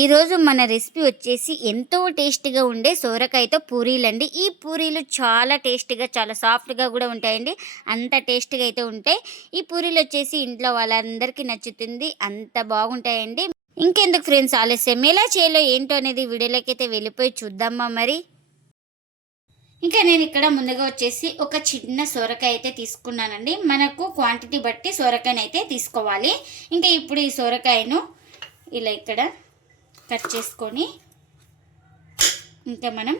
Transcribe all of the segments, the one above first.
ఈరోజు మన రెసిపీ వచ్చేసి ఎంతో టేస్టీగా ఉండే సోరకాయతో పూరీలు అండి ఈ పూరీలు చాలా టేస్టీగా చాలా సాఫ్ట్గా కూడా ఉంటాయండి. అంత టేస్టీగా అయితే ఉంటాయి. ఈ పూరీలు వచ్చేసి ఇంట్లో వాళ్ళందరికీ నచ్చుతుంది. అంత బాగుంటాయండి. ఇంకెందుకు ఫ్రెండ్స్ ఆలస్యం? ఎలా చేయాలో ఏంటో అనేది వీడియోలోకైతే వెళ్ళిపోయి చూద్దామా మరి? ఇంకా నేను ఇక్కడ ముందుగా వచ్చేసి ఒక చిన్న సొరకాయ అయితే తీసుకున్నానండి. మనకు క్వాంటిటీ బట్టి సొరకాయనైతే తీసుకోవాలి. ఇంకా ఇప్పుడు ఈ సొరకాయను ఇలా ఇక్కడ కట్ చేసుకొని ఇంకా మనం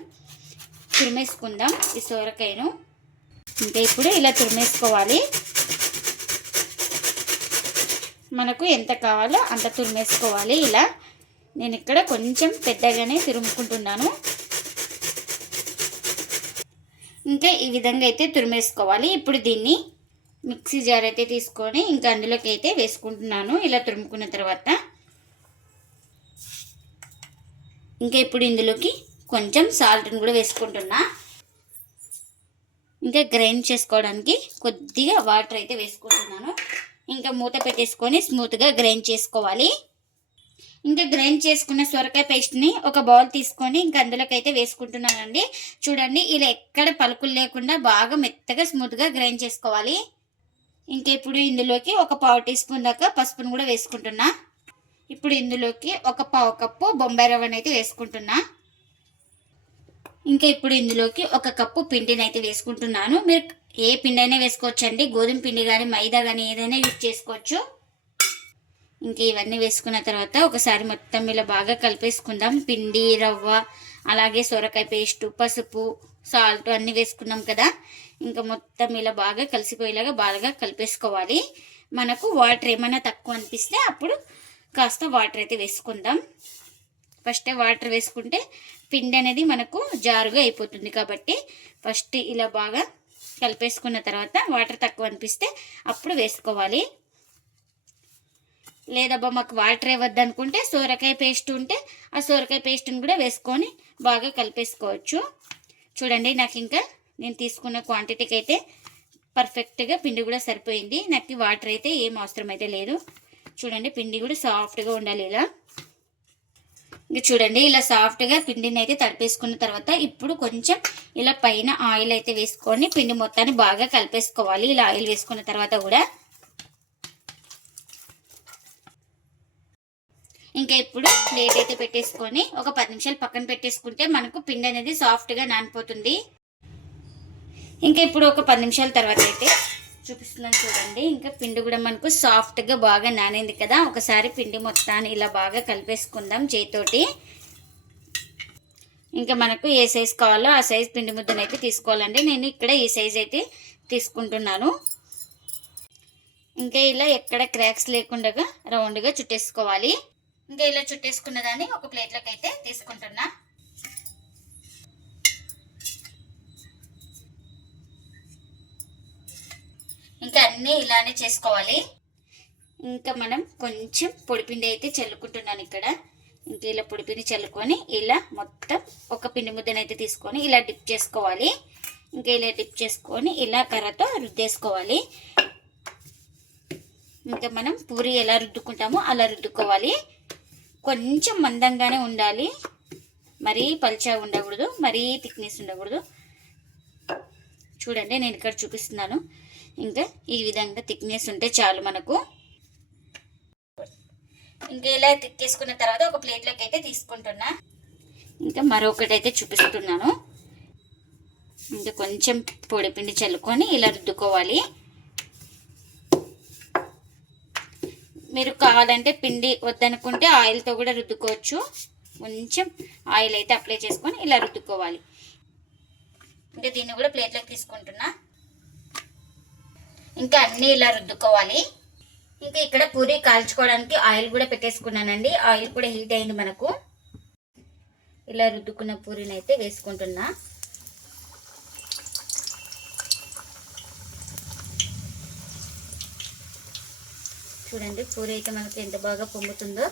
తురిమేసుకుందాం ఈ సొరకాయను. ఇంకా ఇప్పుడు ఇలా తురిమేసుకోవాలి. మనకు ఎంత కావాలో అంత తురిమేసుకోవాలి ఇలా. నేను ఇక్కడ కొంచెం పెద్దగానే తురుముకుంటున్నాను. ఇంకా ఈ విధంగా అయితే తురిమేసుకోవాలి. ఇప్పుడు దీన్ని మిక్సీ జార్ అయితే తీసుకొని ఇంకా అందులోకి అయితే వేసుకుంటున్నాను. ఇలా తురుముకున్న తర్వాత ఇంకా ఇప్పుడు ఇందులోకి కొంచెం సాల్ట్ని కూడా వేసుకుంటున్నా. ఇంకా గ్రైండ్ చేసుకోవడానికి కొద్దిగా వాటర్ అయితే వేసుకుంటున్నాను. ఇంకా మూత పెట్టేసుకొని స్మూత్గా గ్రైండ్ చేసుకోవాలి. ఇంకా గ్రైండ్ చేసుకున్న సొరకాయ పేస్ట్ని ఒక బౌల్ తీసుకొని ఇంకా అందులోకి అయితే వేసుకుంటున్నానండి. చూడండి ఇలా ఎక్కడ పలుకులు లేకుండా బాగా మెత్తగా స్మూత్గా గ్రైండ్ చేసుకోవాలి. ఇంకా ఇప్పుడు ఇందులోకి ఒక పావు టీ స్పూన్ దాకా పసుపును కూడా వేసుకుంటున్నా. ఇప్పుడు ఇందులోకి ఒక పావు కప్పు బొంబాయి రవ్వని అయితే వేసుకుంటున్నా. ఇంకా ఇప్పుడు ఇందులోకి ఒక కప్పు పిండిని అయితే వేసుకుంటున్నాను. మీరు ఏ పిండి అయినా వేసుకోవచ్చండి. గోధుమ పిండి కానీ మైదా కానీ ఏదైనా యూజ్ చేసుకోవచ్చు. ఇంకా ఇవన్నీ వేసుకున్న తర్వాత ఒకసారి మొత్తం ఇలా బాగా కలిపేసుకుందాం. పిండి రవ్వ అలాగే సొరకాయ పేస్టు పసుపు సాల్ట్ అన్నీ వేసుకున్నాం కదా. ఇంకా మొత్తం ఇలా బాగా కలిసిపోయేలాగా బాగా కలిపేసుకోవాలి. మనకు వాటర్ ఏమైనా తక్కువ అనిపిస్తే అప్పుడు కాస్త వాటర్ అయితే వేసుకుందాం. ఫస్ట్ వాటర్ వేసుకుంటే పిండి అనేది మనకు జారుగా అయిపోతుంది కాబట్టి ఫస్ట్ ఇలా బాగా కలిపేసుకున్న తర్వాత వాటర్ తక్కువ అనిపిస్తే అప్పుడు వేసుకోవాలి. లేదబ్బా మాకు వాటర్ ఇవ్వద్దు అనుకుంటే సోరకాయ పేస్ట్ ఉంటే ఆ సోరకాయ పేస్ట్ని కూడా వేసుకొని బాగా కలిపేసుకోవచ్చు. చూడండి నాకు ఇంకా నేను తీసుకున్న క్వాంటిటీకి అయితే పర్ఫెక్ట్గా పిండి కూడా సరిపోయింది. నాకు వాటర్ అయితే ఏం అవసరం అయితే లేదు. చూడండి పిండి కూడా సాఫ్ట్గా ఉండాలి ఇలా. ఇంకా చూడండి ఇలా సాఫ్ట్గా పిండిని అయితే తడిపేసుకున్న తర్వాత ఇప్పుడు కొంచెం ఇలా పైన ఆయిల్ అయితే వేసుకొని పిండి మొత్తాన్ని బాగా కలిపేసుకోవాలి. ఇలా ఆయిల్ వేసుకున్న తర్వాత కూడా. ఇంకా ఇప్పుడు ప్లేట్ అయితే పెట్టేసుకొని ఒక పది నిమిషాలు పక్కన పెట్టేసుకుంటే మనకు పిండి అనేది సాఫ్ట్గా నానిపోతుంది. ఇంకా ఇప్పుడు ఒక పది నిమిషాల తర్వాత అయితే చూపిస్తున్నాను చూడండి. ఇంకా పిండి కూడా మనకు సాఫ్ట్గా బాగా నానింది కదా. ఒకసారి పిండి మొత్తాన్ని ఇలా బాగా కలిపేసుకుందాం చేతితోటి ఇంకా మనకు ఏ సైజ్ కావాలో ఆ సైజ్ పిండి ముద్దను అయితే తీసుకోవాలండి. నేను ఇక్కడ ఈ సైజ్ అయితే తీసుకుంటున్నాను. ఇంకా ఇలా ఎక్కడ క్రాక్స్ లేకుండా రౌండ్గా చుట్టేసుకోవాలి. ఇంకా ఇలా చుట్టేసుకున్న దాన్ని ఒక ప్లేట్లోకి అయితే తీసుకుంటున్నా. ఇంకా అన్నీ ఇలానే చేసుకోవాలి. ఇంకా మనం కొంచెం పొడిపిండి అయితే చల్లుకుంటున్నాను ఇక్కడ. ఇంకా ఇలా పొడిపిండి చల్లుకొని ఇలా మొత్తం ఒక పిండి ముద్దనైతే తీసుకొని ఇలా డిప్ చేసుకోవాలి. ఇంకా ఇలా డిప్ చేసుకొని ఇలా కర్రతో రుద్దేసుకోవాలి. ఇంకా మనం పూరి ఎలా రుద్దుకుంటామో అలా రుద్దుకోవాలి. కొంచెం మందంగానే ఉండాలి. మరీ పల్చగా ఉండకూడదు మరీ థిక్నెస్ ఉండకూడదు. చూడండి నేను ఇక్కడ చూపిస్తున్నాను. ఇంకా ఈ విధంగా థిక్నెస్ ఉంటే చాలు మనకు. ఇంకా ఇలా తిక్కేసుకున్న తర్వాత ఒక ప్లేట్లోకి అయితే తీసుకుంటున్నా. ఇంకా మరొకటి అయితే చూపిస్తున్నాను. ఇంకా కొంచెం పొడిపిండి చల్లుకొని ఇలా రుద్దుకోవాలి. మీరు కావాలంటే పిండి వద్దనుకుంటే ఆయిల్తో కూడా రుద్దుకోవచ్చు. కొంచెం ఆయిల్ అయితే అప్లై చేసుకొని ఇలా రుద్దుకోవాలి. ఇంకా దీన్ని కూడా ప్లేట్లోకి తీసుకుంటున్నా. ఇంకా అన్నీ ఇలా రుద్దుకోవాలి. ఇంకా ఇక్కడ పూరి కాల్చుకోవడానికి ఆయిల్ కూడా పెట్టేసుకున్నానండి. ఆయిల్ కూడా హీట్ అయింది మనకు. ఇలా రుద్దుకున్న పూరిని అయితే వేసుకుంటున్నా. చూడండి పూరి అయితే మనకు ఎంత బాగా పొంగుతుందో.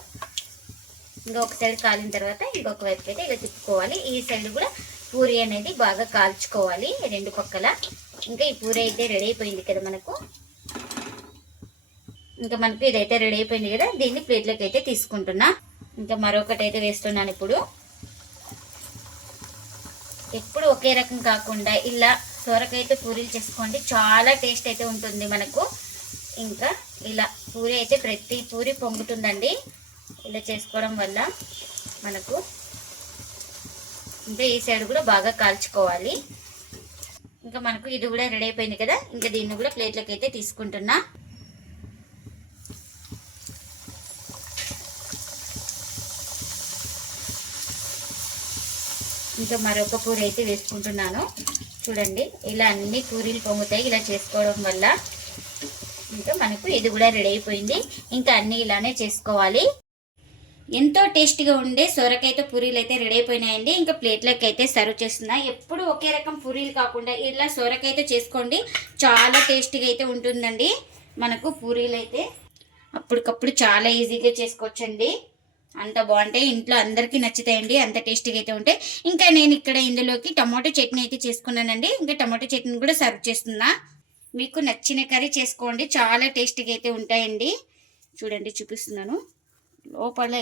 ఇంకా ఒక సైడ్ కాలిన తర్వాత ఇంకొక వైపు అయితే ఇలా తిప్పుకోవాలి. ఈ సైడ్ కూడా పూరి అనేది బాగా కాల్చుకోవాలి రెండు పక్కల ఇంకా ఈ పూరి అయితే రెడీ అయిపోయింది కదా మనకు. ఇంకా మనకు ఇదైతే రెడీ అయిపోయింది కదా దీన్ని ప్లేట్లోకి అయితే తీసుకుంటున్నా. ఇంకా మరొకటి అయితే వేస్తున్నాను ఇప్పుడు. ఎప్పుడు ఒకే రకం కాకుండా ఇలా సొరకైతే పూరీలు చేసుకోండి చాలా టేస్ట్ అయితే ఉంటుంది మనకు. ఇంకా ఇలా పూరి అయితే ప్రతి పూరి పొంగుతుందండి. ఇలా చేసుకోవడం వల్ల మనకు ఇంకా ఈ సైడ్ కూడా బాగా కాల్చుకోవాలి. ఇంకా మనకు ఇది కూడా రెడీ అయిపోయింది కదా? ఇంకా దీన్ని కూడా ప్లేట్లోకి అయితే తీసుకుంటున్నా. ఇంకా మరొక కూర అయితే వేసుకుంటున్నాను. చూడండి ఇలా అన్ని పూరీలు పొంగుతాయి ఇలా చేసుకోవడం వల్ల. ఇంకా మనకు ఇది కూడా రెడీ అయిపోయింది. ఇంకా అన్నీ ఇలానే చేసుకోవాలి. ఎంతో టేస్టీగా ఉండే సొరకాయతో పూరీలు అయితే రెడీ అయిపోయినాయండి. ఇంకా ప్లేట్లోకి అయితే సర్వ్ చేస్తున్నా. ఎప్పుడు ఒకే రకం పూరీలు కాకుండా ఇలా సొరకాయతో చేసుకోండి. చాలా టేస్టీగా అయితే ఉంటుందండి మనకు పూరీలు అయితే అప్పటికప్పుడు చాలా ఈజీగా చేసుకోవచ్చండి. అంత బాగుంటాయి. ఇంట్లో అందరికీ నచ్చుతాయండి. అంత టేస్టీగా అయితే ఉంటాయి. ఇంకా నేను ఇక్కడ ఇందులోకి టమాటో చట్నీ అయితే చేసుకున్నానండి. ఇంకా టమాటో చట్నీ కూడా సర్వ్ చేస్తున్నా. మీకు నచ్చిన కర్రీ చేసుకోండి. చాలా టేస్టీగా అయితే ఉంటాయండి. చూడండి చూపిస్తున్నాను. లోపల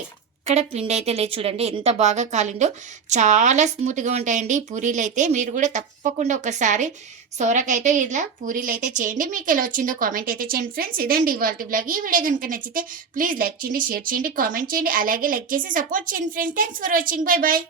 ఎక్కడ పిండి అయితే లేదు చూడండి ఎంత బాగా కాలిందో చాలా స్మూత్గా ఉంటాయండి పూరీలు అయితే మీరు కూడా తప్పకుండా ఒకసారి సోరకైతే ఇలా పూరీలు అయితే చేయండి. మీకు ఎలా వచ్చిందో కామెంట్ అయితే చేయండి ఫ్రెండ్స్ ఇదండి ఇవాళ బ్లాగ్ ఈ వీడియో కనుక నచ్చితే ప్లీజ్ లైక్ చేయండి షేర్ చేయండి కామెంట్ చేయండి. అలాగే లైక్ చేసి సపోర్ట్ చేయండి friends thanks for watching bye bye